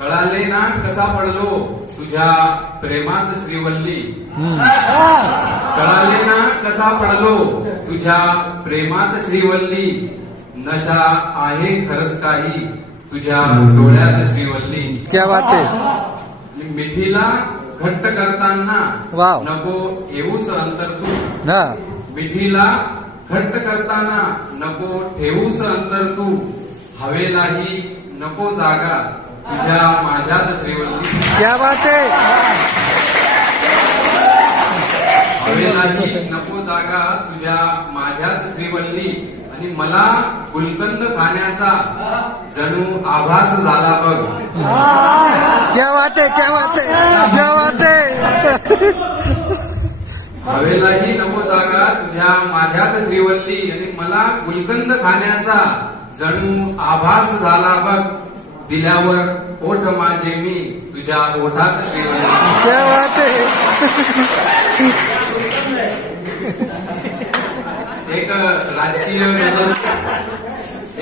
कळाले ना कसा पडलो तुझ्या प्रेमात श्रीवल्ली कळाले ना कसा पडलो तुझ्या प्रेमात श्रीवल्ली नशा आहे खरंच काही तुझ्या डोळ्यात श्रीवल्ली. क्या बात है. मिठीला घट्ट करताना वाव. नको येऊच अंतर तू हा मिठीला घट्ट करताना नको ठेवूच अंतर तू हवेलाही नको जागा तुझ्या माझ्यात श्रीवल्ली. क्या बात है. हवेलाही नको जागा तुझ्या माझ्यात श्रीवल्ली आणि मला गुलकंद खाण्याचा जणू आभास झाला बघ. क्या बात है. क्या बात है. क्या बात है. हवेलाही नको जागा तुझ्या माझ्यात श्रीवल्ली आणि मला गुलकंद खाण्याचा जणू आभास झाला बघ दिल्यावर ओठ माझे मी तुझ्या ओठात श्रीवल्ली. क्या बात है.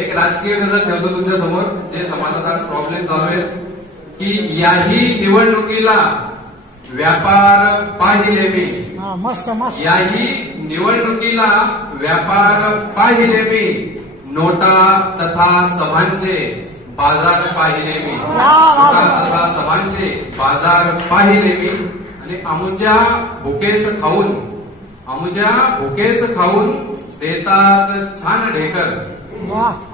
एक राजकीय गजल ठेवतो तुमच्या समोर जे समाजात आज प्रॉब्लेम चालू आहे की याही निवडणुकीला व्यापार पाहिले मी हा, मस्त मस्त. याही निवडणुकीला व्यापार पाहिले मी नोटा तथा सभांचे बाजार पाहिले मी नोटा तथा सभांचे बाजार पाहिले मी आणि अमुच्या भुकेस खाऊन देतात छान ढेकर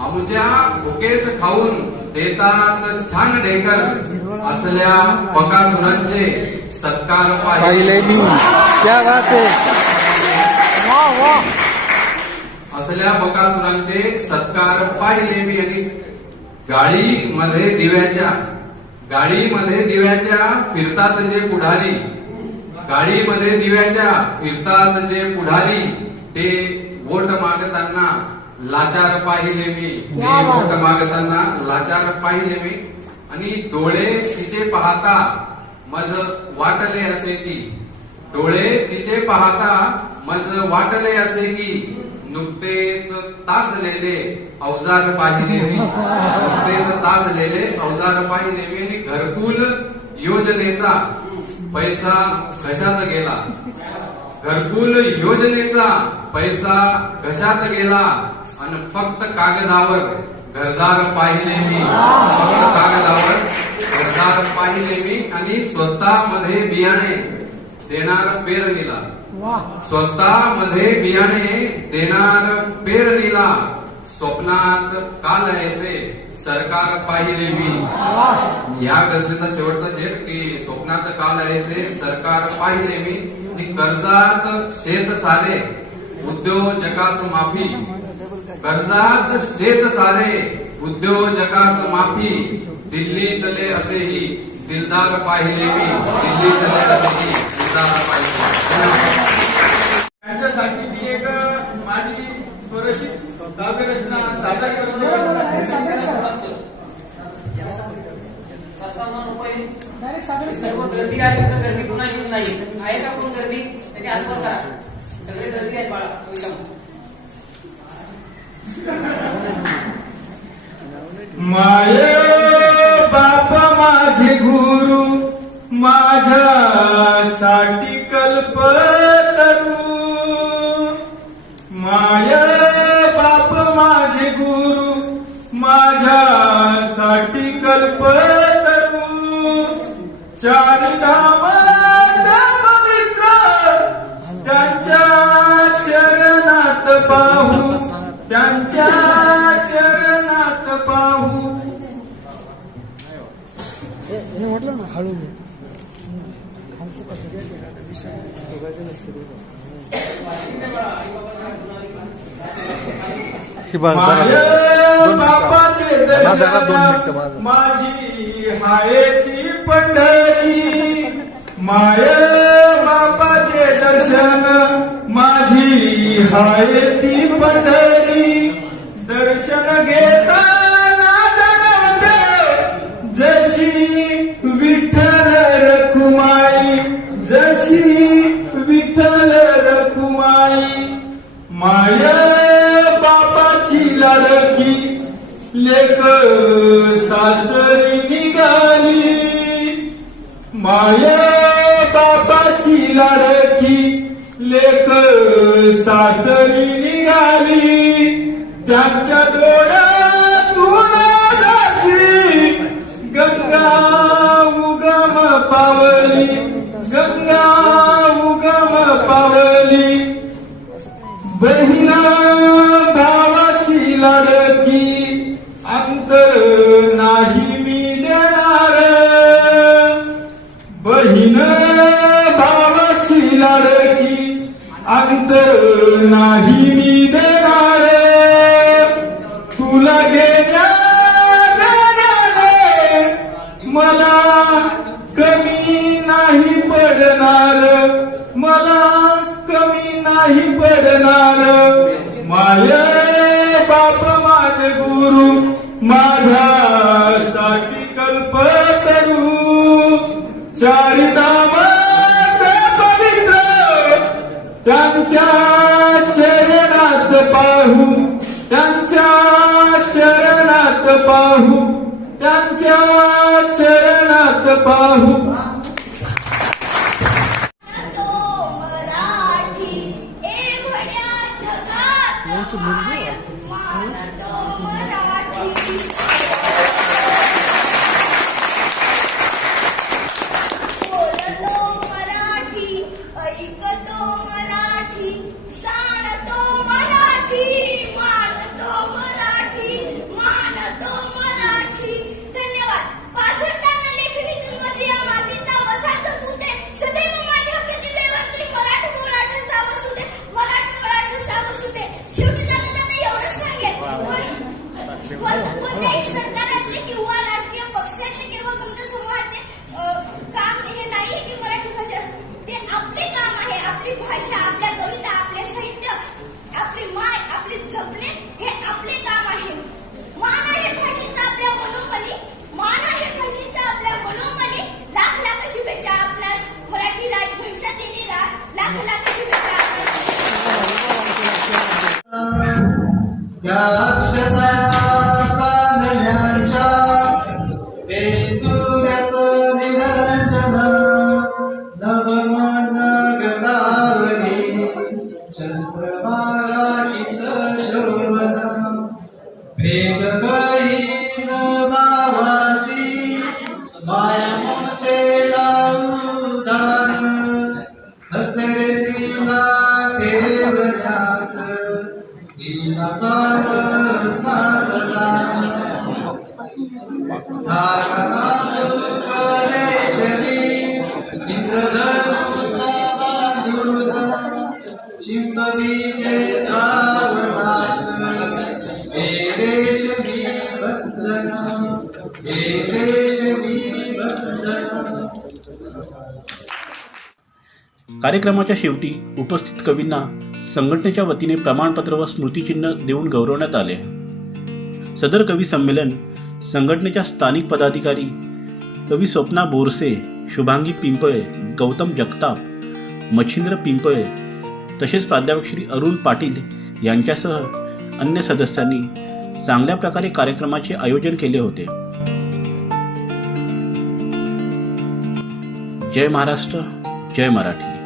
अमुच्या भुकेस खाऊन देतात छान ढेकर असल्या बकासुरांचे सत्कार पाहिले मी. क्या बात है. वाह वाह. असल्या बकासुरांचे सत्कार पाहिले मी आणि गाडीमध्ये दिव्याच्या फिरतात जे पुढारी गाडीमध्ये दिव्याच्या फिरतात जे पुढारी ते वोट मागताना लाचार पाहिले मी ते वोट मागताना लाचार पाहिले मी आणि डोळे तिचे पाहता मज वाटले असे की डोळे तिचे पाहता मज वाटले असे की नुकतेच तासलेले अवजार पाहिले मी नुकतेच तासलेले अवजार पाहिले मी आणि घरकुल योजनेचा पैसा कशात गेला घरकुल योजनेचा पैसा कशात गेला आणि फक्त कागदावर घरदार पाहिले मी फक्त कागदावर घरदार पाहिले मी आणि स्वस्तामध्ये बियाणे देणार पेरणीला स्वस्तामध्ये बियाणे देणार पेरणीला स्वप्नात काल ऐसे सरकार पाहिले मी. या गझलेचा शेवटचा शेर की स्वप्नात काल ऐसे सरकार पाहिले मी. कर्जात शेत सारे उद्योजकास माफी. कर्जात शेत सारे उद्योजकास माफी. दिल्लीतले असेही दिलदार पाहिले मी. दिल्लीतले असेही दिलदार पाहिले. त्यांच्यासाठी ती एक माझी थोडीशी काव्यरचना सादर करून सर्व गर्दी आहे तर गर्दी पुन्हा येत नाही. आहे का कोण गर्दी त्याची हातवर करा. सगळे गर्दी आहेत बाळा. माये बाप माझे गुरु माझ्यासाठी कल्पतरू. माये बाप माझे गुरु माझ्यासाठी कल्पतरू. चारी धाम पवित्र त्यांच्या चरणात पाहू. त्यांच्या चरणात पाहू. म्हटलं ना हळू बापाचे दर्शन माझी हाय ती पंढरी. माय बापाचे दर्शन माझी हाय ती पंढरी. दर्शन घेताना जाणवते जशी विठ्ठल रखुमाई. जशी विठ्ठल रखुमाई. माय बापाची लाडकी लेक सासरी निघाली. माय बापाची लाडकी लेक सासरी निघाली. त्यांच्या डोळ्यातून दाची गंगा उगम पावली. गंगा उगम पावली. बहिणा भावाची लाडकी अंतर नाही मी देणार. बहीण भावाची लाडकी अंतर नाही मी देणार. तुला घेण्याने मला कमी नाही पडणार. मला कमी नाही पडणार. माये बाप माझे गुरु माझ्यासाठी कल्पतरू. चारी धाम पवित्र त्यांच्या चरणात पाहू. त्यांच्या चरणात पाहू. त्यांच्या चरणात पाहू. धन्यवाद. पाझरताना लेखणीतून मध्ये या मातीचा कार्यक्रमाच्या शेवटी उपस्थित कवींना संघटनेच्या वतीने प्रमाणपत्र व स्मृतिचिन्ह देऊन गौरवण्यात आले. सदर कवी संमेलन संघटनेच्या स्थानिक पदाधिकारी कवी स्वप्ना बोरसे, शुभांगी पिंपळे, गौतम जगताप, मच्छिंद्र पिंपळे तसेच प्राध्यापक श्री अरुण पाटील यांच्यासह अन्य सदस्यांनी चांगल्या प्रकारे कार्यक्रमाचे आयोजन केले होते. जय महाराष्ट्र, जय मराठी.